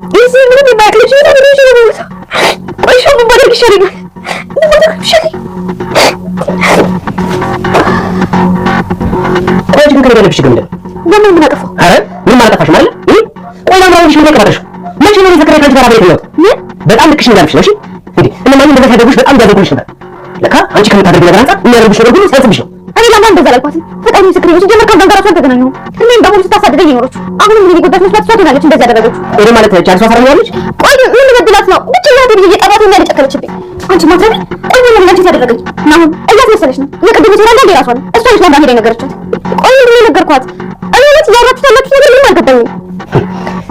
እዚህ ምን ይባክልሽ ነው ቆይ ሾው ባደርግ ይሻለኛል ቆይ ግን ከለብሽ ግን ለምን ምን አጠፋው? አረ ምን አጠፋሽ ማለት ቆይ ለማውሽ ምን ተቀበረሽ መቼ ነው ዘከረካች ጋር አብሬት ነው በጣም ልክሽ እንዳልሽ ነው እሺ እንዴ እነማን እንደዛ ያደርጉሽ በጣም ያደርጉሽ ነበር ለካ አንቺ ከምታደርጊ ነገር አንፃር የሚያደርጉሽ ነገር ሁሉ ሳይጽብሽ ነው እኔ ለማን እንደዛ ላልኳት ፈጣሪ ምስክሬ ነው ጀመር ከአንጋራችሁ ተገናኙ እኔም ደግሞ ስታሳደደኝ ይኖርኩ አሁንም ምን ይጎዳት መስራት ትሆናለች እንደዛ ያደረገችው ወይ ማለት ቻርሷ ፈራኛለች ቆይ ምን ልበድላት ነው ብቻ ያው ልጅ እየጠራት ነው ያለጨከለችብኝ አንቺ ማትረቢ ቆይ ምን ለምን ታደረገች ነው እያት መሰለሽ ነው የቅድም ሲራንዳ ሌላሷ ነው እሷ ልጅ ነው ነገረቻት ቆይ ምን ነገርኳት እኔ ወጥ ያራት ተለክቶ ነገር ምን አልገባኝም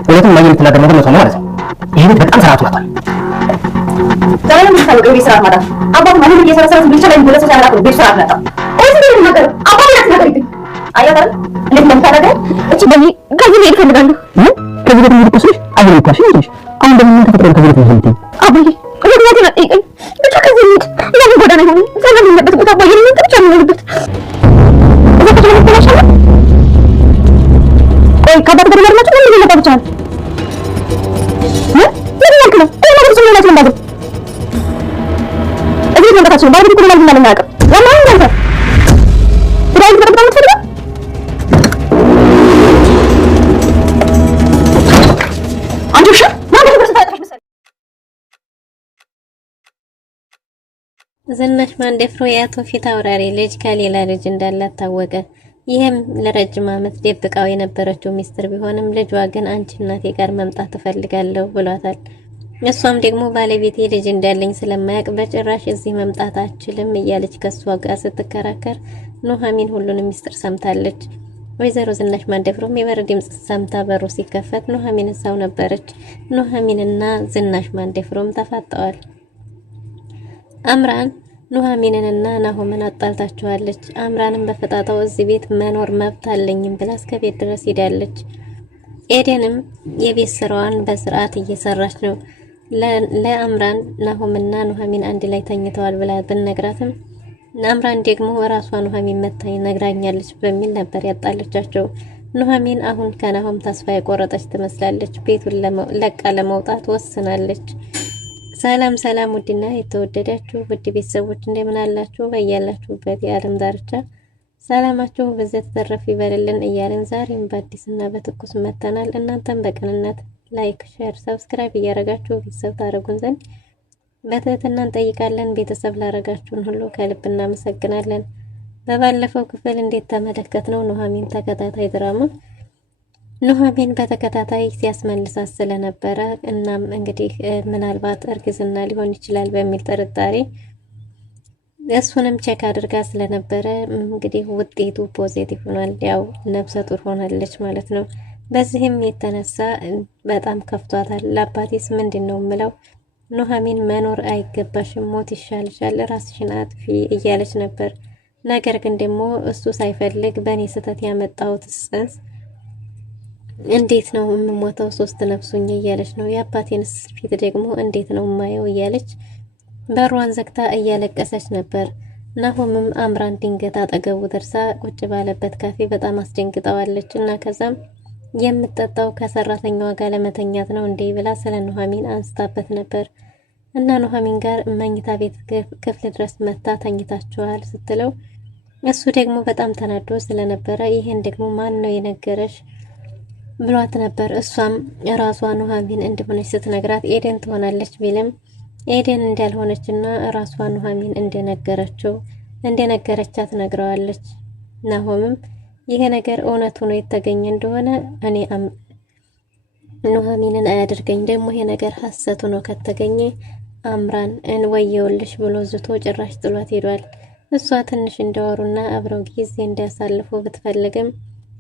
ወለቱም ማየት ተናገር ነገር ነው ማለት ነው ይሄ በጣም ሰራቱ ማጣል ዛሬ ምን ታውቀው ቤት ስራት ማጣት አባቱ ማለት እየሰራሰረ ብቻ ላይ ሁለት ሰዓት ያላቀው ቤት ስራት ማጣት እዚህ ምን ነገር አባቱ ያስነገርኝ አያታል እንዴት ነው ታደርገው እቺ በኔ ከዚህ ሄድ ፈልጋለሁ ከዚህ ቤት ምን ተቆስልሽ አሁን ይታሽ እንዴ አሁን ደግሞ ተፈጥሮ ከዚህ ቤት ምን አባዬ ወዲያት ነው ጠይቀኝ ብቻ ከዚህ ሄድ ለምን ጎዳና ይሆን ሰላም የለበት ቦታ አባዬ ምን ብቻ ነው ያለበት እዛ ከተማ ተላሻለ ቆይ ከአባቱ ጋር ማለት ነው ምን ልመጣ ብቻ ነው ምን ያክል ነው እኔ ነገር ስለ ናቸው እንዳገር እዚህ መምጣታችን ባለቤት እኮ ማለት ማለት ነው ለማን ነው አንተ ብራይ ተቀበለው የምትፈልገው አንቺ እሺ ማን ነው ተፈጠረሽ መሰለኝ ዝናሽ ማንደፍሮ የአቶ ፊት አውራሪ ልጅ ከሌላ ልጅ እንዳላት ታወቀ። ይህም ለረጅም ዓመት ደብቃው የነበረችው ሚስጥር ቢሆንም ልጇ ግን አንቺ እናቴ ጋር መምጣት ትፈልጋለሁ ብሏታል። እሷም ደግሞ ባለቤቴ ልጅ እንዳለኝ ስለማያውቅ በጭራሽ እዚህ መምጣት አችልም እያለች ከሷ ጋር ስትከራከር ኑሐሚን ሁሉንም ሚስጥር ሰምታለች። ወይዘሮ ዝናሽ ማንደፍሮም የበር ድምጽ ሰምታ በሩ ሲከፈት ኑሐሚን እዛው ነበረች። ኑሐሚንና ዝናሽ ማንደፍሮም ተፋጠዋል። አምራን ኑሐሚንንና ናሆምን አጣልታቸዋለች። አምራንም በፈጣጣው እዚህ ቤት መኖር መብት አለኝም ብላ እስከ ቤት ድረስ ሄዳለች። ኤደንም የቤት ስራዋን በስርዓት እየሰራች ነው። ለአምራን ናሆምና ኑሐሚን አንድ ላይ ተኝተዋል ብላ ብነግራትም አምራን ደግሞ ራሷ ኑሐሚን መታኝ ነግራኛለች በሚል ነበር ያጣለቻቸው። ኑሐሚን አሁን ከናሆም ተስፋ የቆረጠች ትመስላለች። ቤቱን ለቃ ለመውጣት ወስናለች። ሰላም ሰላም ውድና የተወደዳችሁ ውድ ቤተሰቦች እንደምን አላችሁ? በያላችሁበት የዓለም ዳርቻ ሰላማችሁ በዘት ተረፍ ይበልልን እያልን ዛሬም በአዲስና በትኩስ መተናል። እናንተም በቅንነት ላይክ፣ ሼር፣ ሰብስክራይብ እያደረጋችሁ ቤተሰብ ታደርጉን ዘንድ በትህትና እንጠይቃለን። ቤተሰብ ላደረጋችሁን ሁሉ ከልብ እናመሰግናለን። በባለፈው ክፍል እንዴት ተመለከትነው ኑሐሚን ተከታታይ ድራማ ኑሐሚን በተከታታይ ሲያስመልሳት ስለነበረ እናም እንግዲህ ምናልባት እርግዝና ሊሆን ይችላል በሚል ጥርጣሬ እሱንም ቼክ አድርጋ ስለነበረ እንግዲህ ውጤቱ ፖዚቲቭ ሆኗል። ያው ነፍሰ ጡር ሆናለች ማለት ነው። በዚህም የተነሳ በጣም ከፍቷታል። ለአባቴስ ምንድነው ምለው ኑሐሚን መኖር አይገባሽም፣ ሞት ይሻልሻል፣ ራስሽን አጥፊ እያለች ነበር። ነገር ግን ደግሞ እሱ ሳይፈልግ በእኔ ስህተት ያመጣሁት ጽንስ እንዴት ነው የምሞተው? ሶስት ነፍሱኝ እያለች ነው። የአባቴንስ ፊት ደግሞ እንዴት ነው ማየው? እያለች በሯን ዘግታ እያለቀሰች ነበር። ናሆምም አምራን ድንገት አጠገቡ ደርሳ ቁጭ ባለበት ካፌ በጣም አስደንግጠዋለች እና ከዛም የምትጠጣው ከሰራተኛዋ ጋር ለመተኛት ነው እንዴ ብላ ስለ ኑሐሚን አንስታበት ነበር እና ኑሐሚን ጋር መኝታ ቤት ክፍል ድረስ መታ ተኝታችኋል ስትለው እሱ ደግሞ በጣም ተናዶ ስለነበረ ይሄን ደግሞ ማን ነው የነገረሽ ብሏት ነበር። እሷም ራሷ ኑሐሚን እንደሆነች ስትነግራት ኤደን ትሆናለች ቢልም ኤደን እንዳልሆነችና ራሷ ኑሐሚን እንደነገረቻት ነግረዋለች። ናሆምም ይሄ ነገር እውነት ሆኖ የተገኘ እንደሆነ እኔ ኑሐሚንን አያድርገኝ፣ ደግሞ ይሄ ነገር ሐሰት ሆኖ ከተገኘ አምራን እንወየውልሽ ብሎ ዝቶ ጭራሽ ጥሏት ሄዷል። እሷ ትንሽ እንደወሩና አብረው ጊዜ እንዲያሳልፉ ብትፈልግም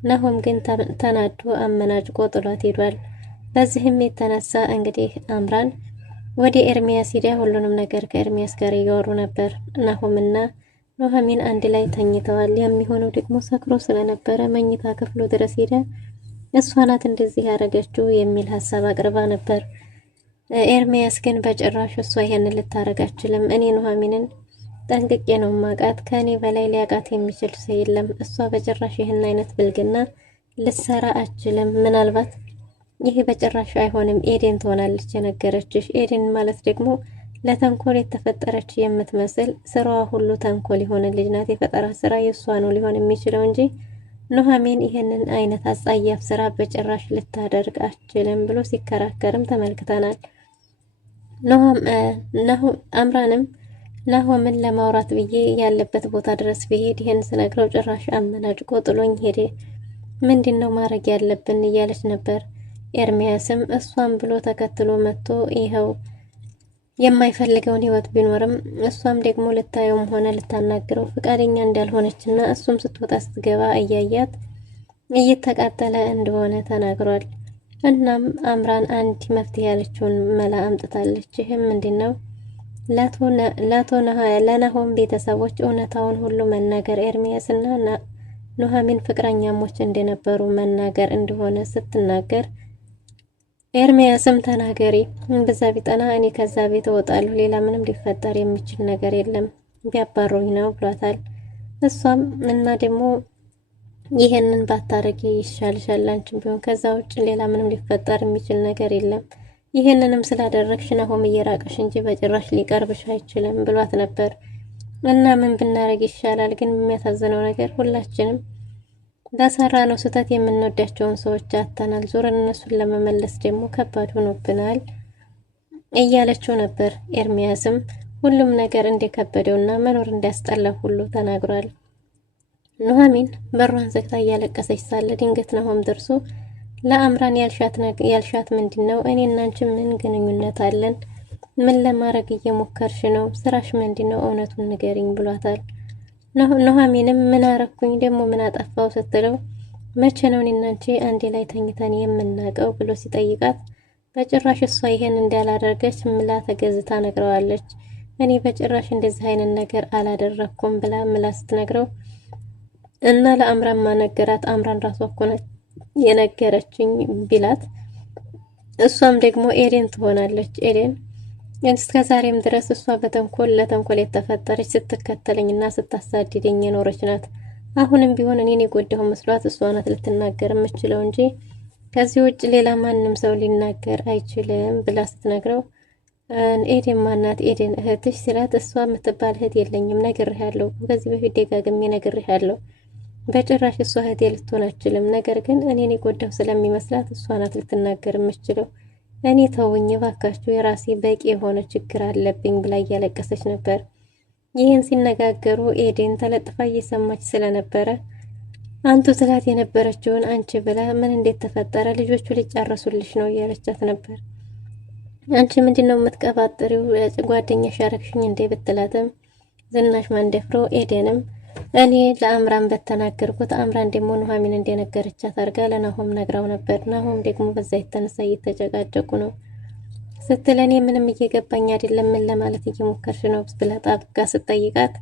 ናሆም ግን ተናዶ አመናጭቆ ጥሏት ሄዷል። በዚህም የተነሳ እንግዲህ አምራን ወደ ኤርሚያስ ሄዳ ሁሉንም ነገር ከኤርሚያስ ጋር እያወሩ ነበር። ናሆምና ኑሐሚን አንድ ላይ ተኝተዋል። የሚሆነው ደግሞ ሰክሮ ስለነበረ መኝታ ክፍሉ ድረስ ሄዳ እሷ ናት እንደዚህ ያደረገችው የሚል ሀሳብ አቅርባ ነበር። ኤርሚያስ ግን በጭራሽ እሷ ይሄንን ልታረግ አትችልም፣ እኔ ኑሐሚንን ጠንቅቄ ነው ማቃት፣ ከኔ በላይ ሊያቃት የሚችል ሰው የለም፣ እሷ በጭራሽ ይህን አይነት ብልግና ልሰራ አትችልም፣ ምናልባት ይሄ በጭራሽ አይሆንም፣ ኤደን ትሆናለች የነገረችሽ። ኤደን ማለት ደግሞ ለተንኮል የተፈጠረች የምትመስል ስራዋ ሁሉ ተንኮል የሆነ ልጅ ናት። የፈጠራ ስራ የእሷ ነው ሊሆን የሚችለው እንጂ ኑሐሚን ይህንን አይነት አጸያፍ ስራ በጭራሽ ልታደርግ አትችልም ብሎ ሲከራከርም ተመልክተናል። አምራንም ናሆምን ለማውራት ብዬ ያለበት ቦታ ድረስ ብሄድ ይህን ስነግረው ጭራሽ አመናጭቆ ጥሎኝ ሄደ። ምንድነው ማድረግ ያለብን እያለች ነበር። ኤርሚያስም እሷም ብሎ ተከትሎ መጥቶ ይኸው የማይፈልገውን ህይወት ቢኖርም እሷም ደግሞ ልታየውም ሆነ ልታናግረው ፈቃደኛ እንዳልሆነችና እሱም ስትወጣ ስትገባ እያያት እየተቃጠለ እንደሆነ ተናግሯል። እናም አምራን አንድ መፍትሄ ያለችውን መላ አምጥታለች። ይህም ምንድነው? ለናሆም ቤተሰቦች እውነታውን ሁሉ መናገር፣ ኤርሚያስና ኑሐሚን ፍቅረኛሞች እንደነበሩ መናገር እንደሆነ ስትናገር ኤርሚያስም ተናገሪ በዛ ቢጠና እኔ ከዛ ቤት እወጣለሁ፣ ሌላ ምንም ሊፈጠር የሚችል ነገር የለም ቢያባሩኝ ነው ብሏታል። እሷም እና ደግሞ ይሄንን ባታረጊ ይሻልሻል፣ አንቺም ቢሆን ከዛ ውጭ ሌላ ምንም ሊፈጠር የሚችል ነገር የለም፣ ይሄንንም ስላደረግሽ ናሆም እየራቀሽ እንጂ በጭራሽ ሊቀርብሽ አይችልም ብሏት ነበር። እና ምን ብናረግ ይሻላል? ግን የሚያሳዝነው ነገር ሁላችንም በሰራ ነው ስህተት የምንወዳቸውን ሰዎች አጥተናል። ዞረን እነሱን ለመመለስ ደግሞ ከባድ ሆኖብናል እያለችው ነበር። ኤርሚያስም ሁሉም ነገር እንደከበደውና መኖር እንዳስጠላው ሁሉ ተናግሯል። ኑሐሚን በሯን ዘግታ እያለቀሰች ሳለ ድንገት ናሆም ደርሶ ለአምራን ያልሻት ምንድነው? እኔ እና አንቺ ምን ግንኙነት አለን? ምን ለማድረግ እየሞከርሽ ነው? ስራሽ ምንድነው? እውነቱን ንገሪኝ ብሏታል። ኑሐሚንም ምን አረኩኝ ደግሞ ምን አጠፋው ስትለው መቼ ነው እኔና አንቺ አንዴ ላይ ተኝተን የምናውቀው ብሎ ሲጠይቃት በጭራሽ እሷ ይሄን እንዳላደረገች ምላ ተገዝታ ነግረዋለች። እኔ በጭራሽ እንደዚህ አይነት ነገር አላደረኩም ብላ ምላ ስትነግረው እና ለአምራን ማነገራት አምራን ራሷ እኮ ናት የነገረችኝ ቢላት እሷም ደግሞ ኤደን ትሆናለች። ኤደን እስከ ዛሬም ድረስ እሷ ለተንኮል የተፈጠረች ስትከተለኝና ስታሳድደኝ የኖረች ናት። አሁንም ቢሆን እኔን የጎዳሁ መስሏት እሷ ናት ልትናገር የምችለው እንጂ ከዚህ ውጭ ሌላ ማንም ሰው ሊናገር አይችልም ብላ ስትነግረው ኤደን ማናት? ኤደን እህትሽ ሲላት እሷ የምትባል እህት የለኝም፣ ነግሬሃለሁ፣ ከዚህ በፊት ደጋግሜ ነግሬሃለሁ፣ በጭራሽ እሷ እህቴ ልትሆን አትችልም። ነገር ግን እኔን የጎዳሁ ስለሚመስላት እሷ ናት ልትናገር የምችለው፣ እኔ ተውኝ እባካችሁ፣ የራሴ በቂ የሆነ ችግር አለብኝ ብላ እያለቀሰች ነበር። ይህን ሲነጋገሩ ኤደን ተለጥፋ እየሰማች ስለነበረ አንቱ ትላት የነበረችውን አንቺ ብላ ምን እንዴት ተፈጠረ? ልጆቹ ሊጨረሱልሽ ነው እያለቻት ነበር። አንቺ ምንድነው የምትቀባጥሪው? ጓደኛሽ ያረግሽኝ እንዴ ብትላትም ዝናሽ ማንደፍሮ ኤደንም እኔ ለአምራን በተናገርኩት አምራን ደግሞ ኑሐሚን እንደነገረቻት አድርጋ ለናሆም ነግራው ነበር። ናሆም ደግሞ በዛ የተነሳ እየተጨቃጨቁ ነው ስትል እኔ ምንም እየገባኝ አይደለም፣ ምን ለማለት እየሞከርሽ ነው ብላ ጣብቃ ስትጠይቃት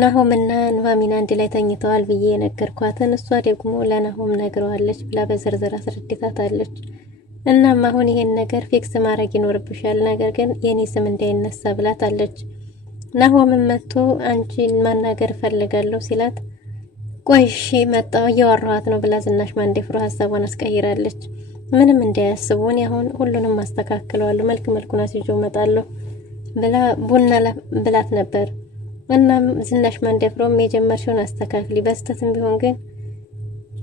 ናሆምና ኑሐሚን አንድ ላይ ተኝተዋል ብዬ የነገርኳትን እሷ ደግሞ ለናሆም ነግረዋለች ብላ በዝርዝር አስረድታታለች። እናም አሁን ይሄን ነገር ፊክስ ማድረግ ይኖርብሻል፣ ነገር ግን የኔ ስም እንዳይነሳ ብላታለች። ናሆምን መጥቶ አንቺን ማናገር ፈልጋለሁ ሲላት ቆይ እሺ መጣሁ እያወራኋት ነው ብላ ዝናሽ ማንደፍሮ ሀሳቧን አስቀይራለች። ምንም እንዳያስቡ እኔ አሁን ሁሉንም አስተካክለዋለሁ፣ መልኩን አስይዤው እመጣለሁ ብላ ቡና ብላት ነበር። እናም ዝናሽ ማንደፍሮም የጀመርሽውን አስተካክሊ፣ በስተትም ቢሆን ግን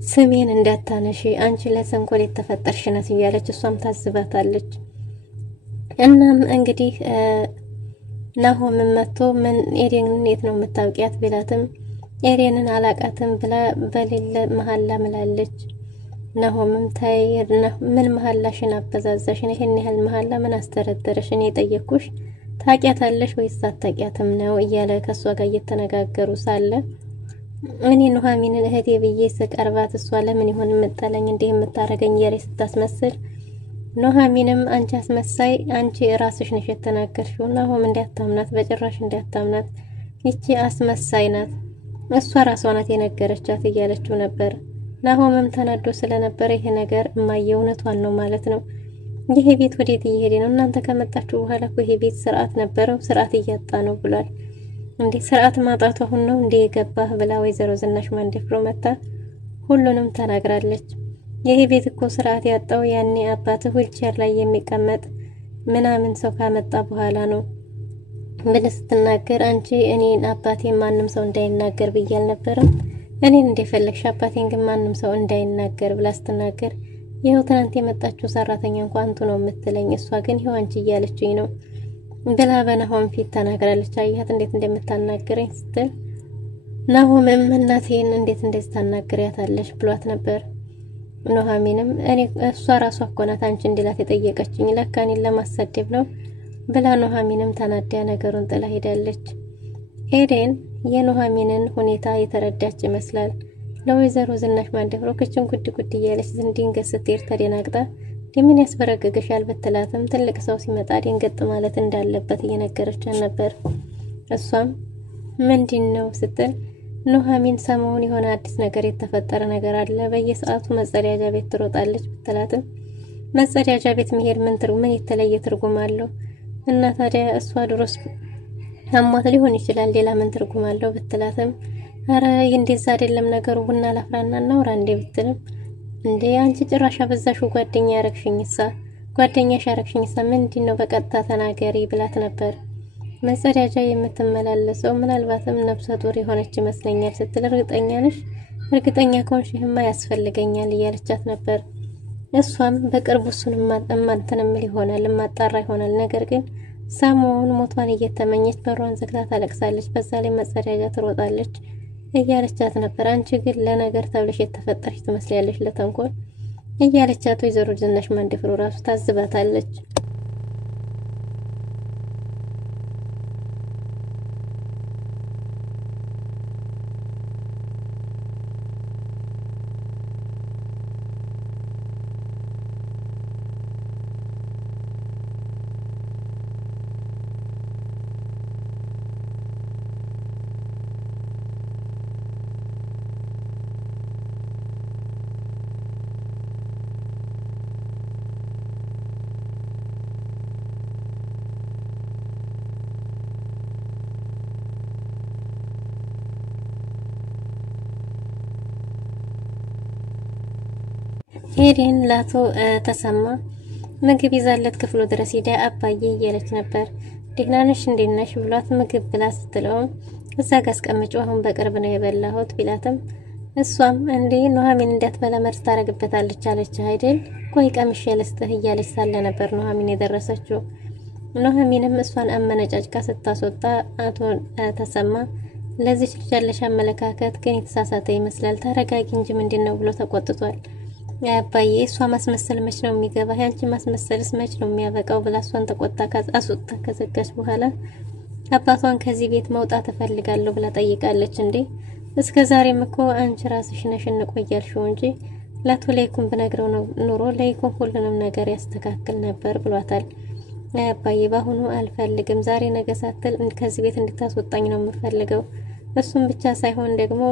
ስሜን እንዳታነሺ፣ አንቺ ለተንኮል የተፈጠርሽ ናት እያለች እሷም ታዝባታለች። እናም እንግዲህ ናሆምን መጥቶ ምን ኤደንን የት ነው የምታውቂያት ቢላትም ኤደንን አላቃትም ብላ በሌለ መሐላ ምላለች። ናሆምም ታይ ምን መሐላሽን አበዛዛሽ? ይሄን ያህል መሐላ ምን አስተረደረሽ? እኔ የጠየቅኩሽ ታውቂያታለሽ ወይስ አታውቂያትም ነው እያለ ከሷ ጋር እየተነጋገሩ ሳለ እኔ ኑሐሚንን እህቴ ብዬ ስቀርባት እሷ ለምን ይሆን የምጠለኝ እንዲህ የምታረገኝ እያለ ስታስመስል ኑሐሚንም አንቺ አስመሳይ፣ አንቺ ራስሽ ነሽ የተናገርሽው፣ ናሆም እንዳታምናት፣ በጭራሽ እንዳታምናት፣ ይቺ አስመሳይ ናት፣ እሷ ራሷ ናት የነገረቻት እያለችው ነበር። ናሆምም ተናዶ ስለነበረ ይሄ ነገር እማዬ እውነቷን ነው ማለት ነው፣ ይሄ ቤት ወዴት እየሄደ ነው? እናንተ ከመጣችሁ በኋላ እኮ ይሄ ቤት ስርዓት ነበረው፣ ስርዓት እያጣ ነው ብሏል። እንዴ ስርዓት ማጣቱ አሁን ነው እንዴ የገባህ ብላ ወይዘሮ ዝናሽ ማንደፍሮ መታ ሁሉንም ተናግራለች። ይሄ ቤት እኮ ስርዓት ያጣው ያኔ አባት ዊልቸር ላይ የሚቀመጥ ምናምን ሰው ካመጣ በኋላ ነው ምን ስትናገር አንቺ እኔን አባቴን ማንም ሰው እንዳይናገር ብዬ አልነበረም? እኔን እንደፈለግሽ አባቴን ግን ማንም ሰው እንዳይናገር ብላ ስትናገር ይኸው ትናንት የመጣችው ሰራተኛ እንኳን አንቱ ነው የምትለኝ፣ እሷ ግን ይኸው አንቺ እያለችኝ ነው ብላ በናሆም ፊት ተናግራለች። አያት እንዴት እንደምታናግረኝ ስትል ናሆምም እናቴን እንዴት እንደዚህ ታናግሪያታለሽ ብሏት ነበር። ኑሐሚንም እኔ እሷ ራሷ እኮ ናት አንቺ እንዲላት የጠየቀችኝ ለካ እኔን ለማሰደብ ነው ብላ ኑሐሚንም ተናዳ ነገሩን ጥላ ሄዳለች። ኤደን የኑሐሚንን ሁኔታ የተረዳች ይመስላል። ለወይዘሮ ዝናሽ ማንደፍሮ ክችን ጉድ ጉድ እያለች ድንገት ስትሄድ ተደናግጣ ምን ያስበረግግሻል ብትላትም ትልቅ ሰው ሲመጣ ድንገት ማለት እንዳለበት እየነገረቻት ነበር። እሷም ምንድነው ስትል ኑሐሚን ሰሞኑን የሆነ አዲስ ነገር የተፈጠረ ነገር አለ፣ በየሰዓቱ መጸዳጃ ቤት ትሮጣለች ብትላትም መጸዳጃ ቤት መሄድ ምን የተለየ ትርጉም አለው? እና ታዲያ እሷ ድሮስ አሟት ሊሆን ይችላል፣ ሌላ ምን ትርጉም አለው ብትላትም አረ እንደዛ አይደለም ነገሩ፣ ቡና ላፍራና እናውራ እንዴ ብትልም እንዴ አንቺ ጭራሽ አበዛሽው፣ ጓደኛ ጓደኛሽ ያረግሽኝሳ ምንድነው? በቀጥታ ተናገሪ ብላት ነበር። መጸዳጃ የምትመላለሰው ምናልባትም ነፍሰ ጡር የሆነች ይመስለኛል ስትል እርግጠኛ ነሽ? እርግጠኛ ከሆንሽ ይህማ ያስፈልገኛል እያለቻት ነበር። እሷም በቅርቡ እሱን እማንተንምል ይሆናል እማጣራ ይሆናል፣ ነገር ግን ሰሞኑን ሞቷን እየተመኘች በሯን ዘግታ ታለቅሳለች፣ በዛ ላይ መጸዳጃ ትሮጣለች እያለቻት ነበር። አንቺ ግን ለነገር ተብለሽ የተፈጠረሽ ትመስላለች ለተንኮል እያለቻት ወይዘሮ ዝናሽ ማንደፍሮ ራሱ ታዝባታለች። ኤደን ላቶ ተሰማ ምግብ ይዛለት ክፍሉ ድረስ ሄዳ አባዬ እያለች ነበር። ደህና ነሽ እንዴት ነሽ ብሏት ምግብ ብላ ስትለውም እዛ ጋር አስቀምጪው አሁን በቅርብ ነው የበላሁት ቢላትም እሷም እንዴ ኑሐሚን እንዳትበላ መርዝ ታረግበታለች አለች አይደል? ቆይ ቀምሼ ልስጥህ እያለች ሳለ ነበር ኑሐሚን የደረሰችው። ኑሐሚንም እሷን አመነጫጭቃ ስታስወጣ አቶ ተሰማ ለዚህ ልጅ ያለሽ አመለካከት ግን የተሳሳተ ይመስላል፣ ተረጋጊ እንጂ ምንድነው ብሎ ተቆጥቷል። አባዬ እሷ ማስመሰል መች ነው የሚገባ? ያንቺ ማስመሰልስ መች ነው የሚያበቃው? ብላ እሷን ተቆጣ አስወጣ ከዘጋች በኋላ አባቷን ከዚህ ቤት መውጣት እፈልጋለሁ ብላ ጠይቃለች። እንዴ እስከ ዛሬም እኮ አንቺ ራስሽ ነሽ እንቆያልሽው እንጂ ለአቶ ለይኩን ብነግረው ነው ኑሮ ለይኩን ሁሉንም ነገር ያስተካክል ነበር ብሏታል። አባዬ ባሁኑ አልፈልግም፣ ዛሬ ነገ ሳትል ከዚህ ቤት እንድታስወጣኝ ነው የምፈልገው። እሱም ብቻ ሳይሆን ደግሞ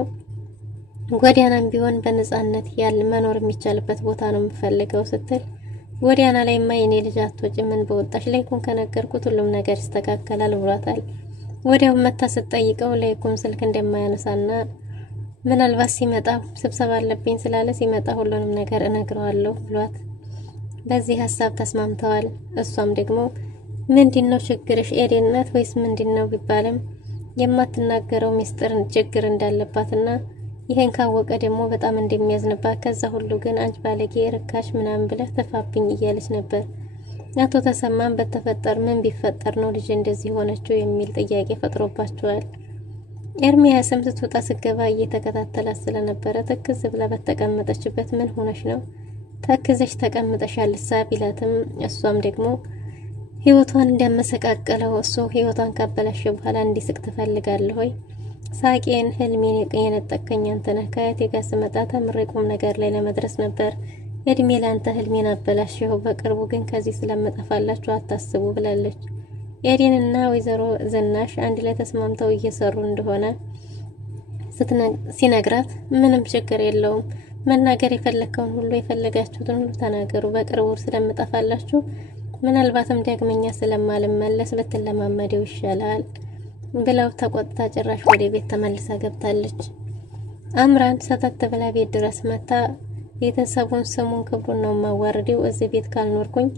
ጎዳናም ቢሆን በነጻነት ያለ መኖር የሚቻልበት ቦታ ነው የምፈልገው ስትል ጎዳና ላይማ የኔ ልጅ አትወጪ፣ ምን በወጣሽ ለይኩን ከነገርኩት ሁሉም ነገር ይስተካከላል ብሏታል። ወዲያው መታ ስትጠይቀው ለይኩን ስልክ እንደማያነሳና ምናልባት ሲመጣ ስብሰባ አለብኝ ስላለ ሲመጣ ሁሉንም ነገር እነግረዋለሁ ብሏት በዚህ ሀሳብ ተስማምተዋል። እሷም ደግሞ ምንድነው ችግርሽ ኤደን ናት ወይስ ምንድነው ቢባልም የማትናገረው ሚስጥር ችግር እንዳለባትና ይሄን ካወቀ ደግሞ በጣም እንደሚያዝንባት ከዛ ሁሉ ግን አንቺ ባለጌ ርካሽ ምናምን ብለህ ተፋብኝ እያለች ነበር። አቶ ተሰማን በተፈጠር ምን ቢፈጠር ነው ልጅ እንደዚህ ሆነችው የሚል ጥያቄ ፈጥሮባቸዋል። ኤርሚያስም ስትወጣ ስገባ እየተከታተላት ስለነበረ ተክዝ ብላ በተቀመጠችበት ምን ሆነሽ ነው ተክዘሽ ተቀምጠሻል ቢላትም እሷም ደግሞ ህይወቷን እንዲያመሰቃቀለው እሱ ህይወቷን ካበላሽ በኋላ እንዲስቅ ትፈልጋለህ ወይ? ሳቄን ህልሜን የነጠቀኝ አንተ ነህ። ከአያቴ ጋር ስመጣ ተምሬ ቁም ነገር ላይ ለመድረስ ነበር። እድሜ ላንተ ህልሜን አበላሽው። በቅርቡ ግን ከዚህ ስለመጣፋላችሁ አታስቡ ብላለች። ኤደንና ወይዘሮ ዝናሽ አንድ ላይ ተስማምተው እየሰሩ እንደሆነ ሲነግራት ምንም ችግር የለውም፣ መናገር የፈለከውን ሁሉ የፈለጋችሁትን ሁሉ ተናገሩ፣ በቅርቡ ስለመጣፋላችሁ ምናልባትም ዳግመኛ ስለማልመለስ ብትለማመደው ይሻላል ብለው ተቆጥታ ጭራሽ ወደ ቤት ተመልሳ ገብታለች። አምራን ሰተት ብላ ቤት ድረስ መታ ቤተሰቡን ስሙን ክብሩን ነው የማዋርደው። እዚህ ቤት ካልኖርኩኝ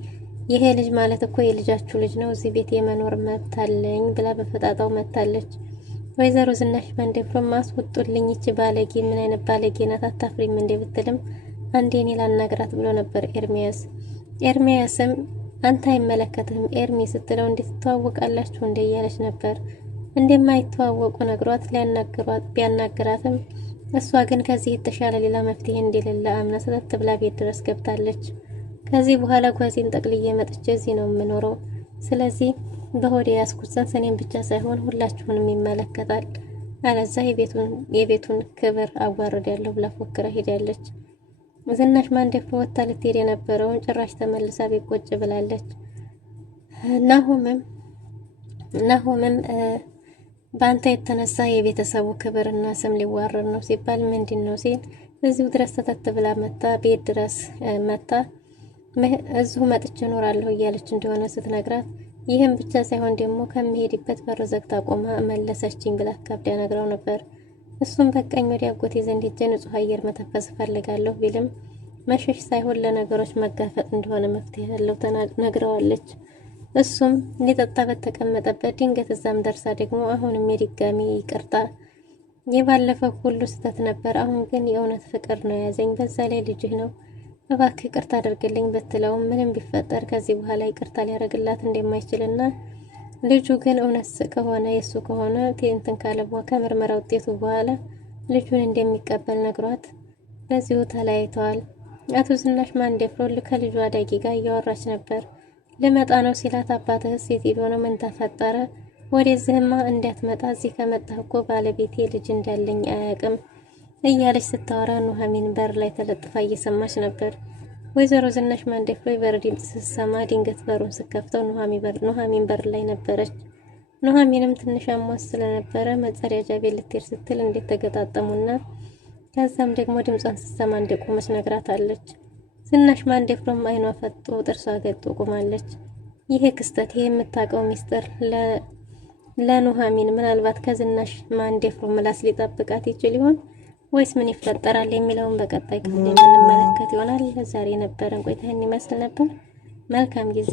ይሄ ልጅ ማለት እኮ የልጃችሁ ልጅ ነው፣ እዚህ ቤት የመኖር መብት አለኝ ብላ በፈጣጣው መታለች። ወይዘሮ ዝናሽ ባንዴፍሮም አስወጡልኝ፣ ይቺ ባለጌ ምን አይነት ባለጌ ናት አታፍሪም እንዴ ብትልም አንዴ እኔ ላናግራት ብሎ ነበር ኤርሚያስ። ኤርሚያስም አንተ አይመለከትህም ኤርሚ ስትለው እንዴት ትተዋወቃላችሁ እንዴ እያለች ነበር። እንደማይተዋወቁ ነግሯት ሊያናግሯት ቢያናግራትም እሷ ግን ከዚህ የተሻለ ሌላ መፍትሄ እንደሌለ አምና ሰተት ብላ ቤት ድረስ ገብታለች። ከዚህ በኋላ ጓዜን ጠቅልዬ መጥቼ እዚህ ነው የምኖረው። ስለዚህ በሆዴ ያስኩት ጽንስ እኔን ብቻ ሳይሆን ሁላችሁንም ይመለከታል። አለዛ የቤቱን ክብር አዋርድ ያለው ብላ ፎክራ ሄዳለች። ዝናሽ ማንዴፍሮ ወጣ ልትሄድ የነበረውን ጭራሽ ተመልሳ ቤት ቁጭ ብላለች። ናሆምም በአንተ የተነሳ የቤተሰቡ ክብርና ስም ሊዋረድ ነው ሲባል ምንድን ነው ሲል እዚሁ ድረስ ተተት ብላ መታ ቤት ድረስ መታ እዚሁ መጥቼ እኖራለሁ እያለች እንደሆነ ስትነግራት ይህም ብቻ ሳይሆን ደግሞ ከሚሄድበት በር ዘግታ ቆማ መለሰችኝ ብላ ከብዳ ነግራው ነበር። እሱም በቀኝ ወዲያ አጎቴ ዘንድ ሄጄ ንጹህ አየር መተንፈስ እፈልጋለሁ ቢልም መሸሽ ሳይሆን ለነገሮች መጋፈጥ እንደሆነ መፍትሄ ያለው ነግረዋለች። እሱም ሊጠጣ በተቀመጠበት ድንገት እዛም ደርሳ ደግሞ አሁንም የድጋሚ ይቅርታ የባለፈው ሁሉ ስህተት ነበር፣ አሁን ግን የእውነት ፍቅር ነው የያዘኝ፣ በዛ ላይ ልጅህ ነው እባክህ ይቅርታ አድርግልኝ ብትለውም ምንም ቢፈጠር ከዚህ በኋላ ይቅርታ ሊያደርግላት እንደማይችልና ልጁ ግን እውነት ከሆነ የሱ ከሆነ እንትን ካለ ከምርመራ ውጤቱ በኋላ ልጁን እንደሚቀበል ነግሯት በዚሁ ተለያይተዋል። አቶ ዝናሽ ማንዴፍሮ ከልጇ አዳጊ ጋር እያወራች ነበር። ልመጣ ነው ሲላት አባትህ ሴት ሄዶ ነው ምን ተፈጠረ? ወደዚህማ እንዳትመጣ፣ እዚህ ከመጣህ እኮ ባለቤቴ ልጅ እንዳለኝ አያውቅም እያለች ስታወራ ኑሐሚን በር ላይ ተለጥፋ እየሰማች ነበር። ወይዘሮ ዝናሽ ማንዴፍሮ በር ድምፅ ስትሰማ ድንገት በሩን ስከፍተው ኑሐሚን በር ላይ ነበረች። ኑሐሚንም ትንሽ አሟት ስለነበረ መጸዳጃ ቤት ልትሄድ ስትል እንዴት ተገጣጠሙና ከዛም ደግሞ ድምጿን ስትሰማ እንደቆመች ነግራታለች። ዝናሽ ማንዴፍሮም አይኗ ፈጦ ጥርሷ ገጦ ቆማለች። ይሄ ክስተት ይሄ የምታውቀው ሚስጥር ለኑሐሚን ምናልባት ከዝናሽ ማንዴፍሮ ምላስ ሊጠብቃት ይችል ይሆን ወይስ ምን ይፈጠራል የሚለውን በቀጣይ ክፍል የምንመለከት ይሆናል። ለዛሬ የነበረን ቆይታ ይመስል ነበር። መልካም ጊዜ